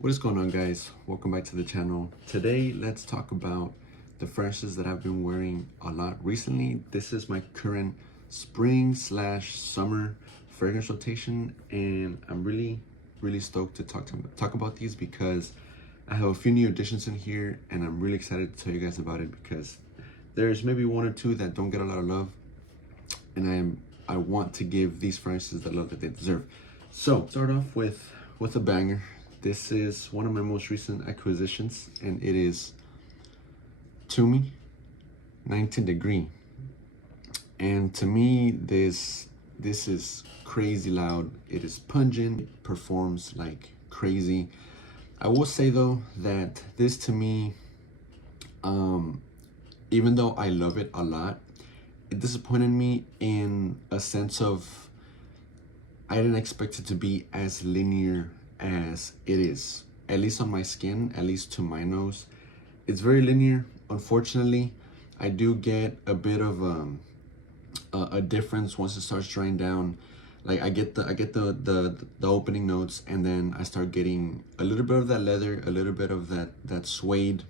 What is going on, guys? Welcome back to the channel. Today let's talk about the fragrances that I've been wearing a lot recently. This is my current spring/summer fragrance rotation, and I'm really stoked to talk about these because I have a few new additions in here, and I'm really excited to tell you guys about it because there's maybe one or two that don't get a lot of love, and I want to give these fragrances the love that they deserve. So start off with a banger. This is one of my most recent acquisitions, and it is Tumi 19 Degree. And to me, this is crazy loud. It is pungent, it performs like crazy. I will say though that this to me, even though I love it a lot, it disappointed me in a sense of I didn't expect it to be as linear as it is, at least on my skin, at least to my nose. It's very linear. Unfortunately, I do get a bit of a difference once it starts drying down. Like I get the opening notes, and then I start getting a little bit of that leather, a little bit of that suede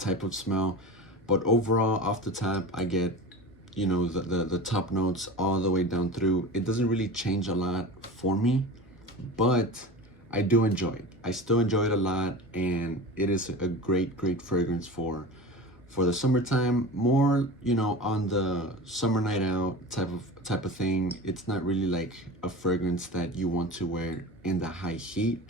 type of smell. But overall, off the top, I get, you know, the top notes all the way down through. It doesn't really change a lot for me, but I do enjoy it. I still enjoy it a lot, and it is a great fragrance for the summertime. More, you know, on the summer night out type of thing. It's not really like a fragrance that you want to wear in the high heat.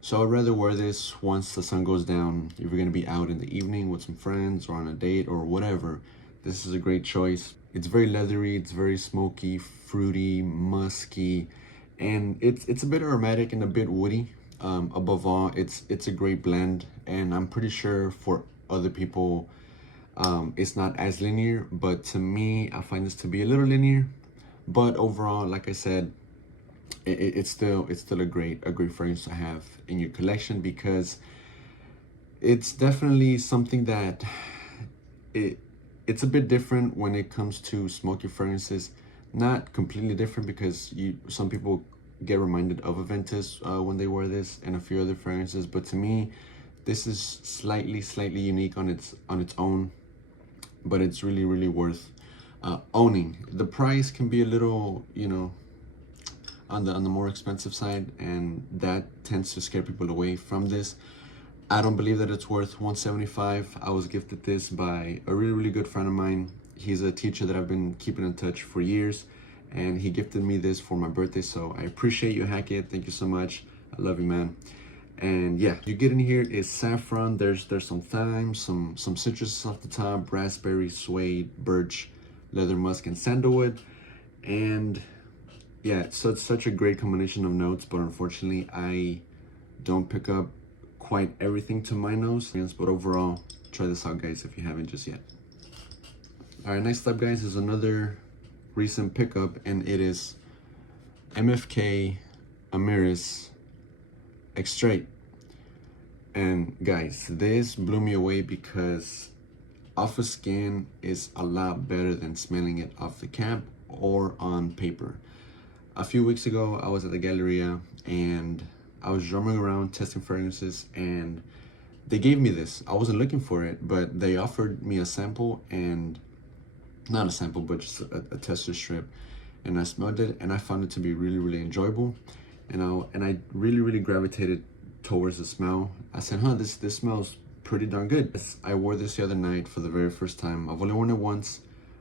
So I'd rather wear this once the sun goes down. If you're gonna be out in the evening with some friends or on a date or whatever, this is a great choice. It's very leathery, it's very smoky, fruity, musky, and it's a bit aromatic and a bit woody. Above all, it's a great blend, and I'm pretty sure for other people it's not as linear, but to me, I find this to be a little linear. But overall, like I said, it's still a great fragrance to have in your collection, because it's definitely something that it's a bit different when it comes to smoky fragrances. Not completely different, because some people get reminded of Aventus when they wear this and a few other fragrances, but to me, this is slightly unique on its own. But it's really worth owning. The price can be a little, you know, on the more expensive side, and that tends to scare people away from this. I don't believe that it's worth $175. I was gifted this by a really good friend of mine. He's a teacher that I've been keeping in touch for years, and he gifted me this for my birthday, so I appreciate you, Hackett. Thank you so much. I love you, man. And yeah, you get in here is saffron. There's some thyme, some citrus off the top, raspberry, suede, birch, leather musk, and sandalwood. And yeah, so it's such a great combination of notes, but unfortunately I don't pick up quite everything to my nose. But overall, try this out, guys, if you haven't just yet. All right, next up, guys, is another recent pickup, and it is MFK Amyris Extrait. And guys, this blew me away because off of skin is a lot better than smelling it off the cap or on paper. A few weeks ago, I was at the Galleria and I was roaming around testing fragrances, and they gave me this. I wasn't looking for it, but they offered me a sample, and not a sample, but just a tester strip. And I smelled it, and I found it to be really enjoyable. And I really gravitated towards the smell. I said, this smells pretty darn good. I wore this the other night for the very first time. I've only worn it once,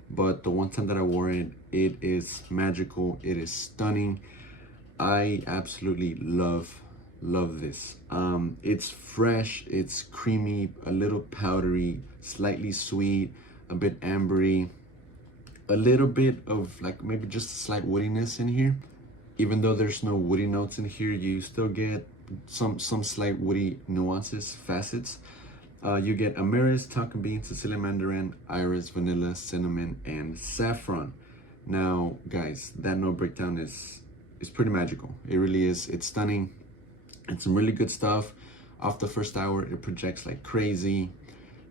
but the one time that I wore it, it is magical. It is stunning. I absolutely love this. It's fresh, it's creamy, a little powdery, slightly sweet, a bit ambery, a little bit of like maybe just a slight woodiness in here. Even though there's no woody notes in here, you still get some slight woody nuances, facets. You get Amyris, tonka bean, Sicilian mandarin, iris, vanilla, cinnamon, and saffron. Now, guys, that note breakdown is pretty magical. It really is. It's stunning. It's some really good stuff. Off the first hour, it projects like crazy.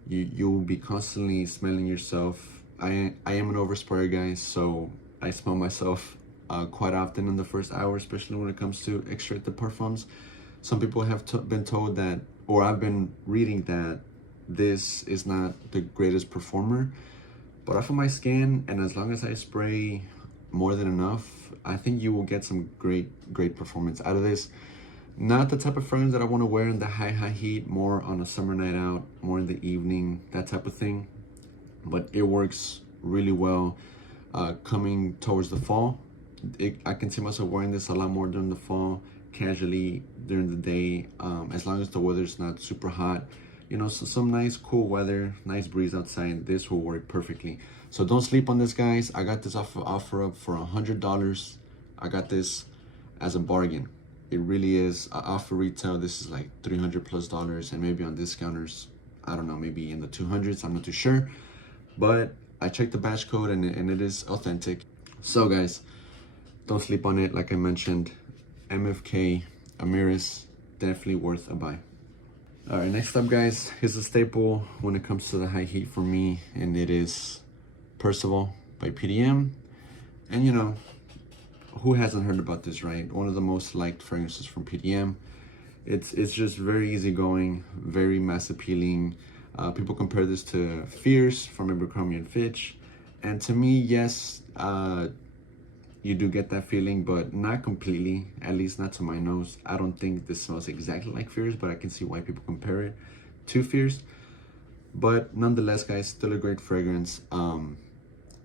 You'll be constantly smelling yourself. I am an oversprayer, guys, so I smell myself quite often in the first hour, especially when it comes to Extrait the Parfums. Some people have been told that, or I've been reading that this is not the greatest performer, but off of my skin, and as long as I spray more than enough, I think you will get some great performance out of this. Not the type of fragrance that I want to wear in the high heat, more on a summer night out, more in the evening, that type of thing. But it works really well coming towards the fall. I can see myself wearing this a lot more during the fall, casually during the day, as long as the weather's not super hot. You know, so some nice cool weather, nice breeze outside, this will work perfectly. So don't sleep on this, guys. I got this offer up for $100. I got this as a bargain. It really is. Off for retail, this is like $300+, and maybe on discounters, I don't know, maybe in the 200s, I'm not too sure. But I checked the batch code and it is authentic. So guys, don't sleep on it. Like I mentioned, MFK, Amyris, definitely worth a buy. All right, next up, guys, here's a staple when it comes to the high heat for me, and it is Percival by PDM. And you know, who hasn't heard about this, right? One of the most liked fragrances from PDM. It's just very easygoing, very mass appealing. People compare this to Fierce from Abercrombie & Fitch. And to me, yes, you do get that feeling, but not completely, at least not to my nose. I don't think this smells exactly like Fierce, but I can see why people compare it to Fierce. But nonetheless, guys, still a great fragrance.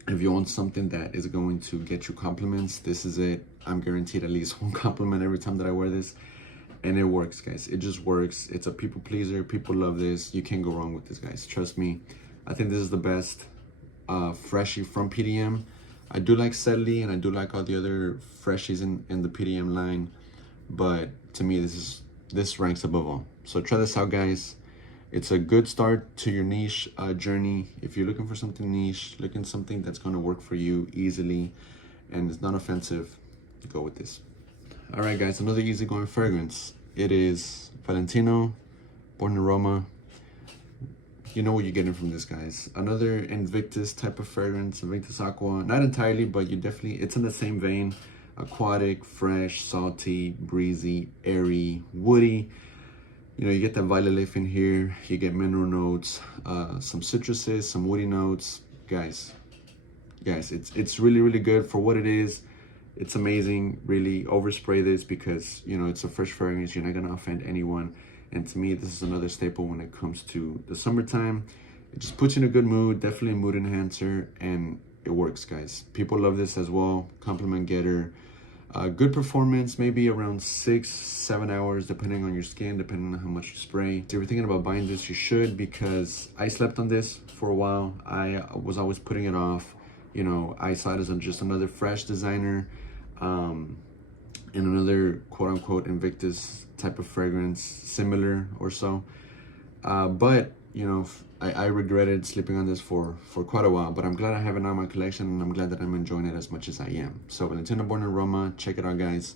If you want something that is going to get you compliments, this is it. I'm guaranteed at least one compliment every time that I wear this. And it works, guys. It just works. It's a people pleaser. People love this. You can't go wrong with this, guys. Trust me. I think this is the best freshie from PDM. I do like Sedley, and I do like all the other freshies in the PDM line. But to me, this ranks above all. So try this out, guys. It's a good start to your niche journey. If you're looking for something niche, looking for something that's going to work for you easily and it's not offensive, go with this. All right, guys, another easygoing fragrance. It is Valentino, born in Roma. You know what you're getting from this, guys. Another Invictus type of fragrance, Invictus Aqua. Not entirely, but it's in the same vein. Aquatic, fresh, salty, breezy, airy, woody. You know, you get that violet leaf in here. You get mineral notes, some citruses, some woody notes. Guys, it's really good for what it is. It's amazing. Really overspray this because, you know, it's a fresh fragrance. You're not gonna offend anyone. And to me, this is another staple when it comes to the summertime. It just puts you in a good mood, definitely a mood enhancer, and it works, guys. People love this as well. Compliment getter. Good performance, maybe around 6-7 hours, depending on your skin, depending on how much you spray. If you're thinking about buying this, you should, because I slept on this for a while. I was always putting it off. You know, I saw it as just another fresh designer, and another quote-unquote Invictus type of fragrance, similar or so. But you know, I regretted sleeping on this for quite a while, but I'm glad I have it now in my collection, and I'm glad that I'm enjoying it as much as I am. So Valentino, born in Roma, check it out, guys.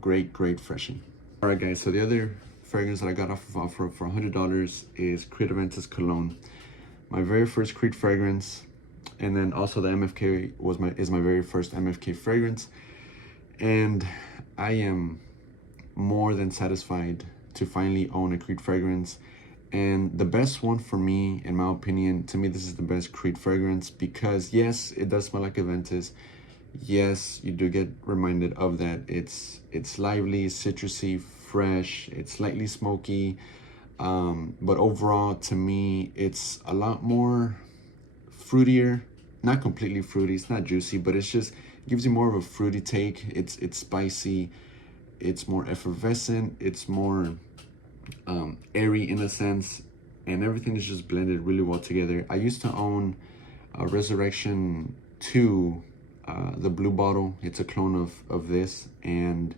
Great freshie. All right, guys, so the other fragrance that I got off of offer for $100 is Creed Aventus Cologne. My very first Creed fragrance, and then also the MFK is my very first MFK fragrance. And I am more than satisfied to finally own a Creed fragrance. And the best one for me, in my opinion, to me, this is the best Creed fragrance because yes, it does smell like Aventus. Yes, you do get reminded of that. It's lively, citrusy, fresh, it's slightly smoky. But overall, to me, it's a lot more fruitier. Not completely fruity, it's not juicy, but it's just gives you more of a fruity take. It's spicy, it's more effervescent, it's more airy in a sense, and everything is just blended really well together. I used to own Resurrection 2, the blue bottle. It's a clone of this, and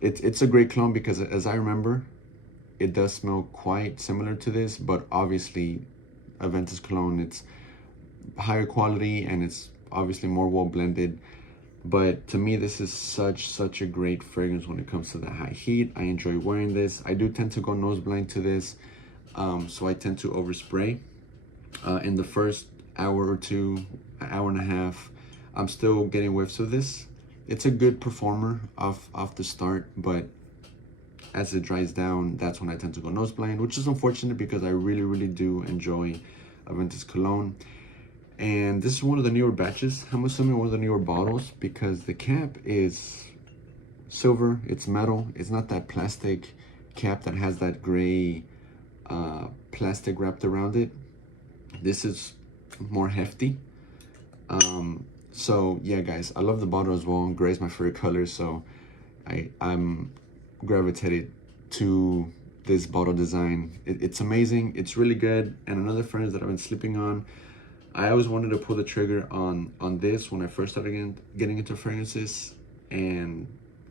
it's a great clone because as I remember, it does smell quite similar to this, but obviously Aventus Cologne, it's higher quality and it's obviously more well blended. But to me, this is such a great fragrance when it comes to the high heat. I enjoy wearing this. I do tend to go nose blind to this, so I tend to overspray. In the first hour or two, hour and a half, I'm still getting whiffs of this. It's a good performer off the start, but as it dries down, that's when I tend to go nose blind, which is unfortunate because I really do enjoy Aventus cologne. And this is one of the newer batches. I'm assuming one of the newer bottles because the cap is silver, it's metal. It's not that plastic cap that has that gray plastic wrapped around it. This is more hefty. So yeah, guys, I love the bottle as well. Gray is my favorite color, so I'm gravitated to this bottle design. It's amazing, it's really good. And another fragrance that I've been sleeping on, I always wanted to pull the trigger on this when I first started getting into fragrances, and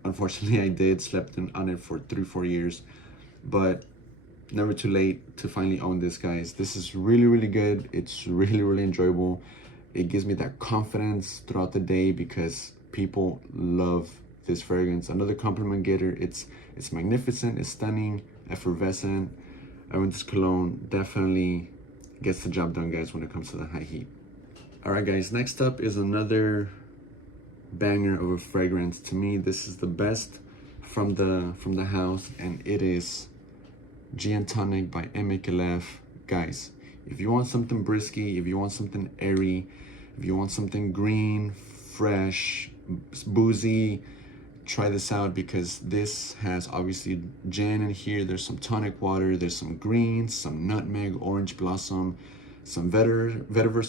unfortunately I did. Slept on it for 3-4 years, but never too late to finally own this, guys. This is really good. It's really enjoyable. It gives me that confidence throughout the day because people love this fragrance. Another compliment getter. It's magnificent, it's stunning, effervescent. Aventus cologne definitely gets the job done, guys, when it comes to the high heat. All right, guys, next up is another banger of a fragrance. To me, this is the best from the house, and it is GNTonic by MMicallef. Guys, if you want something brisky, if you want something airy, if you want something green, fresh, boozy, try this out because this has obviously gin in here. There's some tonic water, there's some greens, some nutmeg, orange blossom, some vetiver,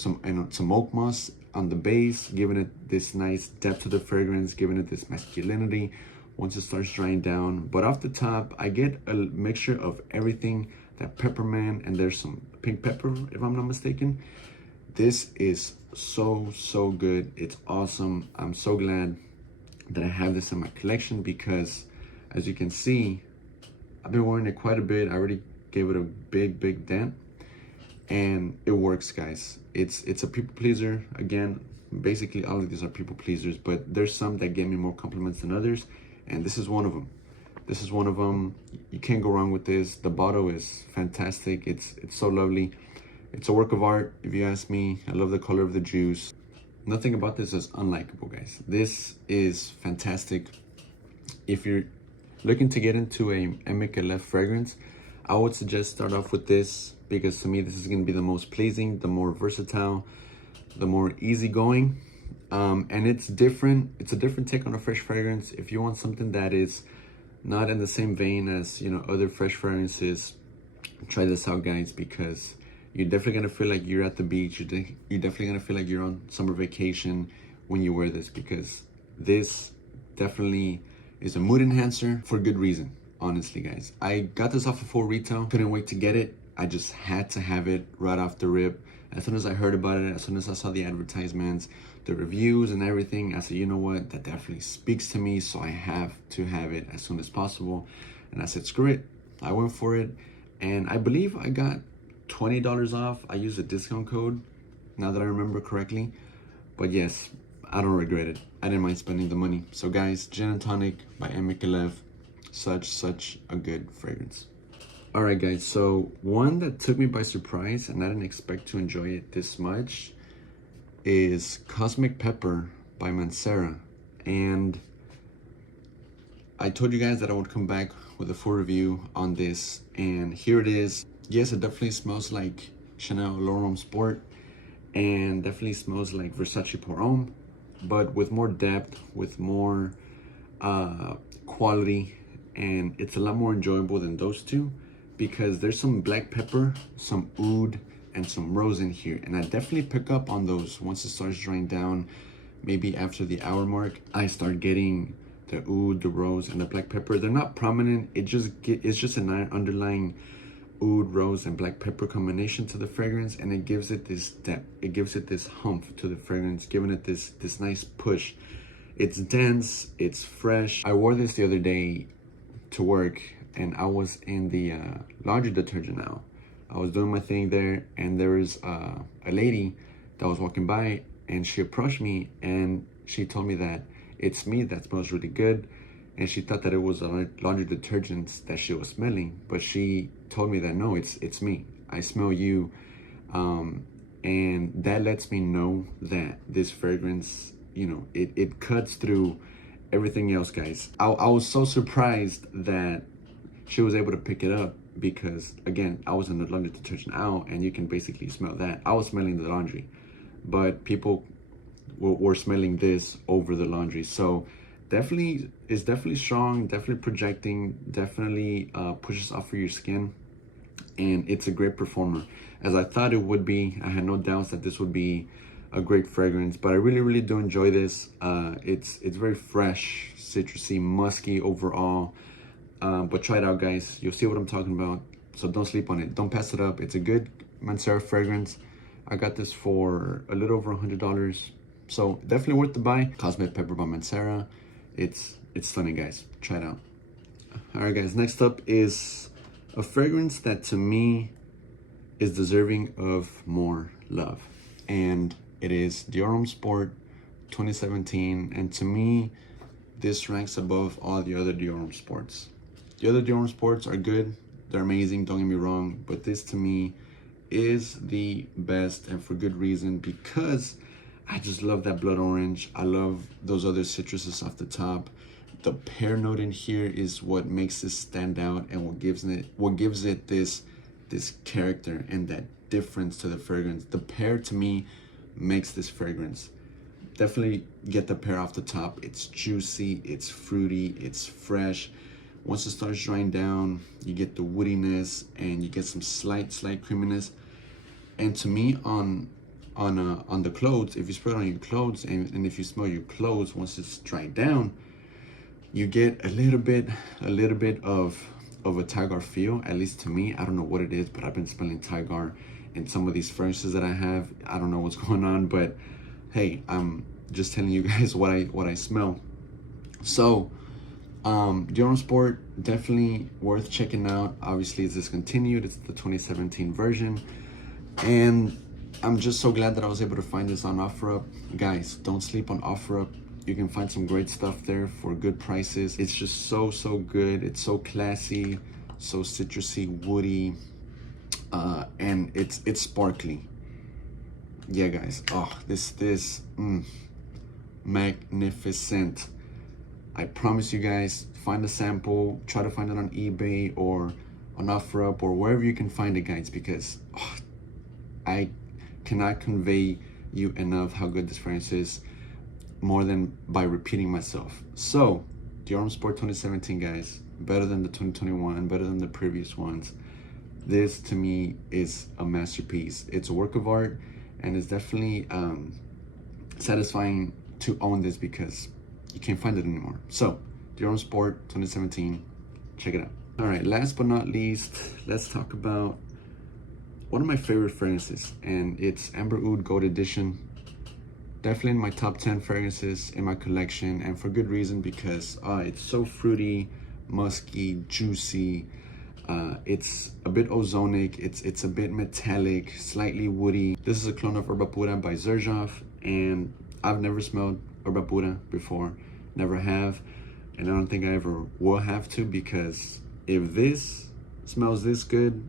some oak moss on the base, giving it this nice depth to the fragrance, giving it this masculinity once it starts drying down. But off the top, I get a mixture of everything, that peppermint, and there's some pink pepper, if I'm not mistaken. This is so good. It's awesome. I'm so glad that I have this in my collection because, as you can see, I've been wearing it quite a bit. I already gave it a big dent, and it works, guys. It's a people pleaser. Again, basically all of these are people pleasers, but there's some that get me more compliments than others, and this is one of them. This is one of them. You can't go wrong with this. The bottle is fantastic. It's so lovely. It's a work of art, if you ask me. I love the color of the juice. Nothing about this is unlikable, guys. This is fantastic. If you're looking to get into a MMicallef fragrance, I would suggest start off with this because to me this is going to be the most pleasing, the more versatile, the more easygoing, and it's different. It's a different take on a fresh fragrance. If you want something that is not in the same vein as, you know, other fresh fragrances, try this out, guys, because you're definitely gonna feel like you're at the beach. You're definitely gonna feel like you're on summer vacation when you wear this, because this definitely is a mood enhancer for good reason. Honestly, guys, I got this off of full retail. Couldn't wait to get it. I just had to have it right off the rip. As soon as I heard about it, as soon as I saw the advertisements, the reviews and everything, I said, you know what, that definitely speaks to me, so I have to have it as soon as possible. And I said, screw it. I went for it, and I believe I got $20 off. I used a discount code, now that I remember correctly. But yes, I don't regret it. I didn't mind spending the money. So guys, GNTonic by MMicallef, such a good fragrance. All right, guys, so one that took me by surprise and I didn't expect to enjoy it this much is Cosmic Pepper by Mancera. And I told you guys that I would come back with a full review on this, and here it is. Yes, it definitely smells like Chanel L'Homme Sport, and definitely smells like Versace Pour Homme, but with more depth, with more quality, and it's a lot more enjoyable than those two because there's some black pepper, some oud, and some rose in here, and I definitely pick up on those once it starts drying down. Maybe after the hour mark, I start getting the oud, the rose, and the black pepper. They're not prominent. It's just an underlying oud, rose, and black pepper combination to the fragrance, and it gives it this depth. It gives it this humph to the fragrance, giving it this nice push. It's dense, it's fresh. I wore this the other day to work, and I was in the laundry detergent aisle. I was doing my thing there, and there was a lady that was walking by, and she approached me, and she told me that it's me that smells really good, and she thought that it was a laundry detergent that she was smelling, but she told me that no, it's me. I smell you, and that lets me know that this fragrance, you know, it cuts through everything else, guys. I was so surprised that she was able to pick it up because, again, I was in the laundry detergent out, and you can basically smell that. I was smelling the laundry, but people were smelling this over the laundry. So definitely, it's definitely strong, definitely projecting, definitely pushes off for your skin, and it's a great performer, as I thought it would be. I had no doubts that this would be a great fragrance, but I really do enjoy this. It's very fresh, citrusy, musky overall. But try it out, guys. You'll see what I'm talking about. So don't sleep on it. Don't pass it up. It's a good Mancera fragrance. I got this for a little over $100. So definitely worth the buy. Cosmic Pepper by Mancera. It's stunning, guys. Try it out. All right, guys. Next up is a fragrance that to me is deserving of more love. And it is Dior Homme Sport 2017. And to me, this ranks above all the other Dior Homme Sports. The other Dior Homme Sports are good, they're amazing, don't get me wrong, but this to me is the best, and for good reason, because I just love that blood orange. I love those other citruses off the top. The pear note in here is what makes this stand out, and what gives it this character and that difference to the fragrance. The pear to me makes this fragrance. Definitely get the pear off the top. It's juicy, it's fruity, it's fresh. Once it starts drying down, you get the woodiness, and you get some slight creaminess. And to me, on the clothes, if you spray it on your clothes, and if you smell your clothes once it's dried down, you get a little bit of a Tiger feel. At least to me, I don't know what it is, but I've been smelling Tiger in some of these fragrances that I have. I don't know what's going on, but hey, I'm just telling you guys what I smell. So Dior Homme Sport, definitely worth checking out. Obviously it's discontinued, it's the 2017 version, and I'm just so glad that I was able to find this on OfferUp. Guys, don't sleep on OfferUp. You can find some great stuff there for good prices. It's just so good. It's so classy, so citrusy, woody, and it's sparkly. Yeah, guys. Oh, this magnificent. I promise you guys, find a sample, try to find it on eBay or on OfferUp or wherever you can find it, guys, because I cannot convey you enough how good this fragrance is, more than by repeating myself. So Dior Homme Sport 2017, guys, better than the 2021, better than the previous ones. This to me is a masterpiece. It's a work of art, and it's definitely satisfying to own this because you can't find it anymore. So Dior Homme Sport 2017, check it out. All right, last but not least, let's talk about one of my favorite fragrances, and it's Amber Oud Gold Edition. Definitely in my top 10 fragrances in my collection, and for good reason, because it's so fruity, musky, juicy. It's a bit ozonic, it's a bit metallic, slightly woody. This is a clone of Herba Pura by Xerjoff, and I've never smelled Herba Pura before, never have, and I don't think I ever will have to, because if this smells this good,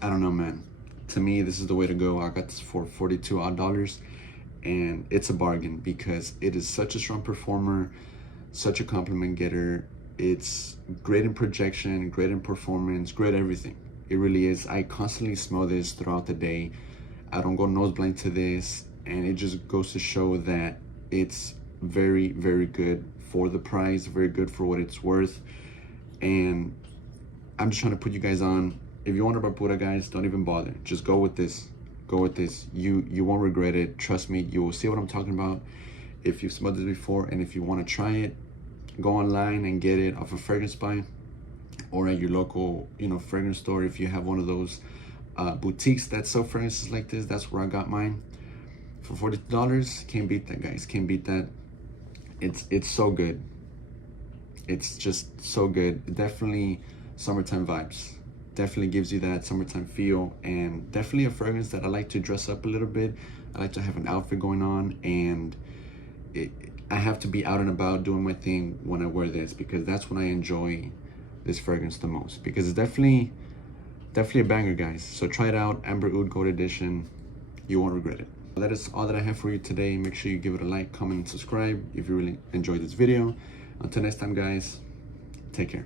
I don't know, man. To me, this is the way to go. I got this for $42 odd, and it's a bargain because it is such a strong performer, such a compliment getter. It's great in projection, great in performance, great everything. It really is. I constantly smell this throughout the day. I don't go nose blind to this, and it just goes to show that it's very good for the price, very good for what it's worth. And I'm just trying to put you guys on. If you want Herba Pura, guys, don't even bother. Just go with this. Go with this. You won't regret it. Trust me, you will see what I'm talking about. If you've smelled this before, and if you want to try it, go online and get it off a fragrance buy or at your local, fragrance store. If you have one of those boutiques that sell fragrances like this, that's where I got mine for $40. Can't beat that, guys. Can't beat that. It's so good. It's just so good. Definitely summertime vibes. Definitely gives you that summertime feel, and definitely a fragrance that I like to dress up a little bit. I like to have an outfit going on, and I have to be out and about doing my thing when I wear this, because that's when I enjoy this fragrance the most, because it's definitely a banger, guys. So try it out, Amber Oud Gold Edition. You won't regret it. That is all that I have for you today. Make sure you give it a like, comment, and subscribe if you really enjoyed this video. Until next time, guys, take care.